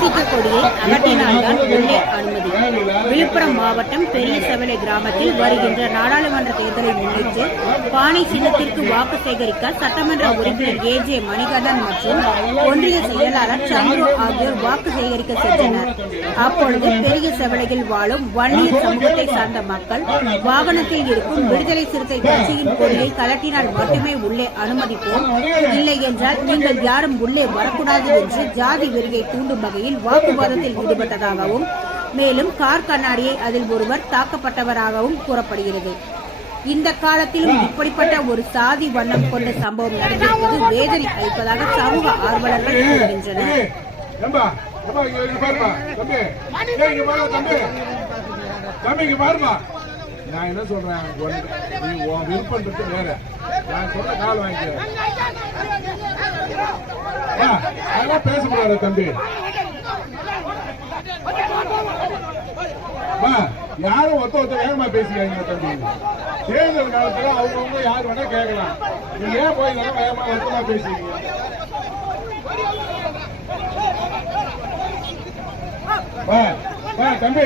விசிக கொடியை அகற்றினால்தான் உள்ளே அனுமதி. விழுப்புரம் மாவட்டம் பெரிய செவலை கிராமத்தில் வருகின்ற நாடாளுமன்ற தேர்தலை முன்னிட்டு பானை சின்னத்திற்கு வாக்கு சேகரிக்க சட்டமன்ற உறுப்பினர் ஏ ஜே மணிகண்டன் மற்றும் ஒன்றிய செயலாளர் சந்துரு ஆகியோர் வாக்கு சேகரிக்க சென்றனர். அப்பொழுது பெரிய செவலையில் வாழும் வன்னியர் சமூகத்தை சார்ந்த மக்கள் வாகனத்தில் இருக்கும் விடுதலை சிறுத்தை கட்சியின் கொடியை கலட்டினால் மட்டுமே உள்ளே அனுமதிப்போம். இல்லை என்றால் நீங்கள் யாரும் உள்ளே வரக்கூடாது என்று ஜாதி வெறியை தூண்டும் வகையில் வாக்குவாதத்தில் ஈடுபட்டதாகவும் மேலும் கார் கண்ணாடியை அதில் ஒருவர் தாக்கப்பட்டவராகவும் கூறப்படுகிறது. இந்த காலத்திலும் இப்படிப்பட்ட ஒரு சாதி வண்ணம் கொண்ட சம்பவம் நடந்திருப்பது வேதனை அளிப்பதாக சமூக ஆர்வலர்கள் கூறுகின்றனர். நான் என்ன சொல்றேன்? உன்- நீ உன் விருப்பன்றது வேற. நான் சொல்ற கால் வாங்கிக்கிறேன் ஏன், அதெல்லாம் பேசக்கூடாது தம்பி. யாரும் ஒத்த ஒத்த வேகமா பேசிக்காங்க தம்பி. தேர்தல் காலத்துல அவங்கவுங்க யாரு வேணா கேட்கலாம். நீங்க ஏன் போய் இதெல்லாம் வேகமா ஒத்தமா பேசுறீங்க? தம்பி.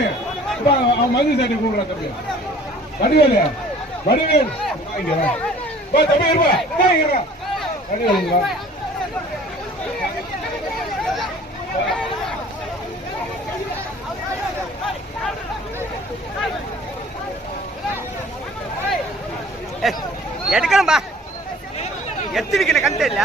வா அவன் மது சட்டி கூப்பிடுறான் தம்பி. வடிவேலு வடிவேல். வா, இங்க வா. வா தம்பி இருவா வா. எடுக்கணும்பா. எத்தனைக்கு கண்டு இல்ல